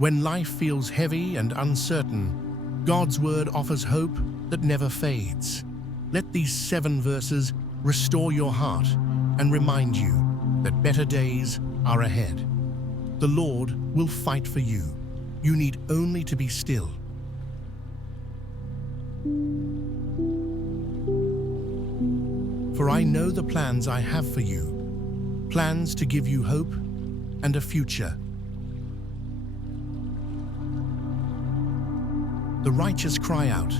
When life feels heavy and uncertain, God's word offers hope that never fades. Let these 7 verses restore your heart and remind you that better days are ahead. The Lord will fight for you. You need only to be still. For I know the plans I have for you, plans to give you hope and a future. The righteous cry out,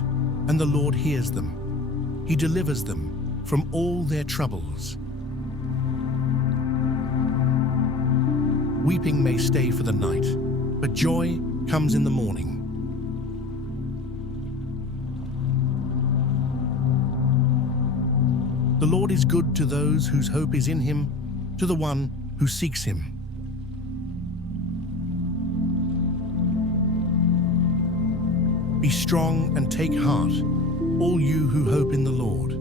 and the Lord hears them. He delivers them from all their troubles. Weeping may stay for the night, but joy comes in the morning. The Lord is good to those whose hope is in him, to the one who seeks him. Be strong and take heart, all you who hope in the Lord.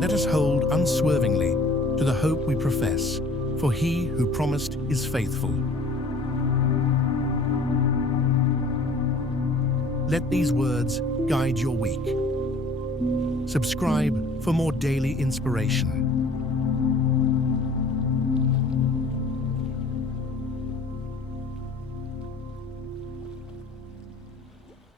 Let us hold unswervingly to the hope we profess, for he who promised is faithful. Let these words guide your week. Subscribe for more daily inspiration.